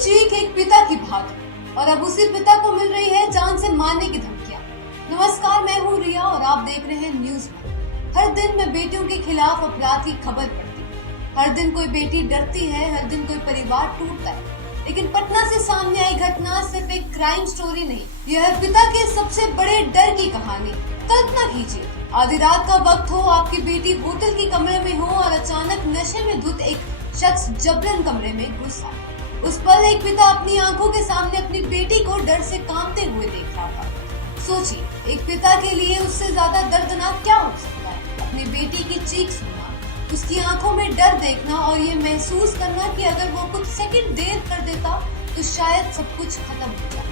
चीख एक पिता की भाग और अब उसी पिता को मिल रही है जान से मारने की धमकियां। नमस्कार, मैं हूँ रिया और आप देख रहे हैं न्यूज में। हर दिन मैं बेटियों के खिलाफ अपराध की खबर पढ़ती हूँ। हर दिन कोई बेटी डरती है, हर दिन कोई परिवार टूटता है। लेकिन पटना से सामने आई घटना सिर्फ एक क्राइम स्टोरी नहीं, यह है पिता के सबसे बड़े डर की कहानी। कल्पना कीजिए, आधी रात का वक्त हो, आपकी बेटी होटल के कमरे में हो और अचानक नशे में धुत एक शख्स जबरन कमरे में घुस आए। उस पल एक पिता अपनी आंखों के सामने अपनी बेटी को डर से कांपते हुए देख रहा था। सोचिए, एक पिता के लिए उससे ज्यादा दर्दनाक क्या हो सकता है? अपनी बेटी की चीख सुनना, उसकी आंखों में डर देखना और ये महसूस करना कि अगर वो कुछ सेकंड देर कर देता तो शायद सब कुछ खत्म हो जाए।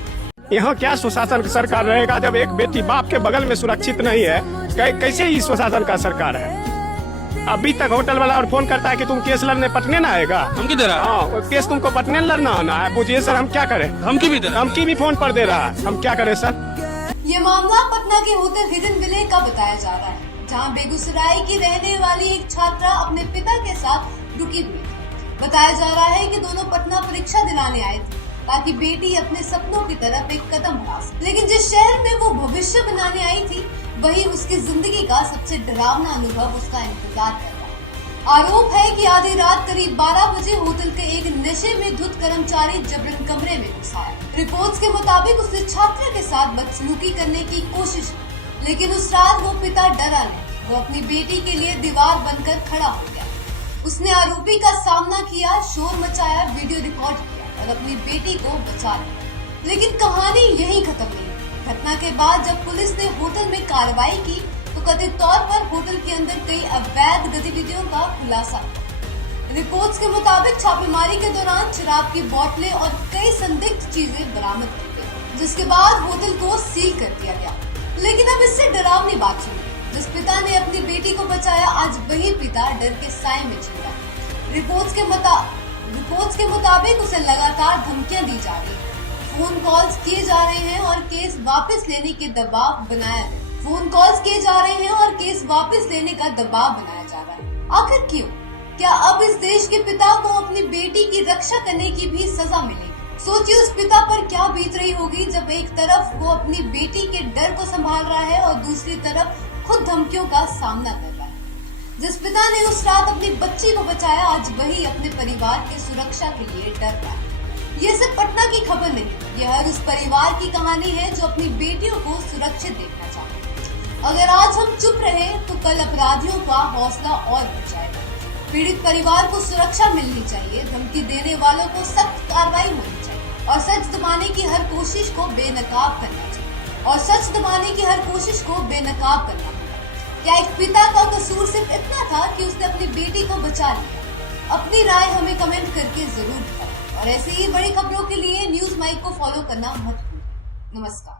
यहाँ क्या सुशासन का सरकार रहेगा जब एक बेटी बाप के बगल में सुरक्षित नहीं है? कैसे ही सुशासन का सरकार है? अभी तक होटल वाला और फोन करता है कि तुम केस लड़ने पटने ना आएगा। धमकी दे रहा है। हाँ, केस तुमको पटने लड़ना होना है। पूछिए सर, हम क्या करें? धमकी भी दे रहा है। धमकी भी फोन पर दे रहा है, हम क्या करें सर? ये मामला पटना के होटल हिडन विले का बताया जा रहा है, जहां बेगूसराय की रहने वाली एक छात्रा अपने पिता के साथ रुकी हुई थी। बताया जा रहा है कि दोनों पटना परीक्षा दिलाने आए थे ताकि बेटी अपने सपनों की तरफ एक कदम बढ़ा सके। लेकिन जिस शहर में वो भविष्य बनाने आई थी, वही उसकी जिंदगी का सबसे डरावना अनुभव उसका इंतजार कर रहा है। आरोप है कि आधी रात करीब 12 बजे होटल के एक नशे में धुत कर्मचारी जबरन कमरे में घुस आया। रिपोर्ट्स के मुताबिक उसने छात्रा के साथ बदसलूकी करने की कोशिश की, लेकिन उस रात वो पिता डरा नहीं। वो अपनी बेटी के लिए दीवार बनकर खड़ा हो गया। उसने आरोपी का सामना किया, शोर मचाया, वीडियो रिकॉर्ड किया और अपनी बेटी को बचा लिया। लेकिन कहानी यहीं खत्म नहीं। घटना के बाद जब पुलिस ने होटल में कार्रवाई की तो कथित तौर पर होटल के अंदर कई अवैध गतिविधियों का खुलासा हुआ। रिपोर्ट्स के मुताबिक छापेमारी के दौरान शराब की बोतलें और कई संदिग्ध चीजें बरामद की गई, जिसके बाद होटल को सील कर दिया गया। लेकिन अब इससे डरावनी बात सुनिए। जिस पिता ने अपनी बेटी को बचाया, आज वही पिता डर के साए में जी रहा है। रिपोर्ट्स के मुताबिक उसे लगातार धमकियां दी जा रही है, फोन कॉल्स किए जा रहे हैं और केस वापस लेने के दबाव बनाया जा रहा है। आखिर क्यों? क्या अब इस देश के पिता को अपनी बेटी की रक्षा करने की भी सजा मिलेगी? सोचिए उस पिता पर क्या बीत रही होगी जब एक तरफ वो अपनी बेटी के डर को संभाल रहा है और दूसरी तरफ खुद धमकियों का सामना कर रहा है। जिस पिता ने उस रात अपनी बच्ची को बचाया, आज वही अपने परिवार की सुरक्षा के लिए डर रहा है। ये सिर्फ पटना की खबर नहीं, यह हर उस परिवार की कहानी है जो अपनी बेटियों को सुरक्षित देखना चाहते हैं। अगर आज हम चुप रहे तो कल अपराधियों का हौसला और बढ़ जाएगा। पीड़ित परिवार को सुरक्षा मिलनी चाहिए, धमकी देने वालों को सख्त कार्रवाई होनी चाहिए और सच दबाने की हर कोशिश को बेनकाब करना होगा। क्या एक पिता का कसूर सिर्फ इतना था कि उसने अपनी बेटी को बचा लिया? अपनी राय हमें कमेंट करके जरूर बताएं और ऐसी ही बड़ी खबरों के लिए न्यूज माइक को फॉलो करना मत भूलें। नमस्कार।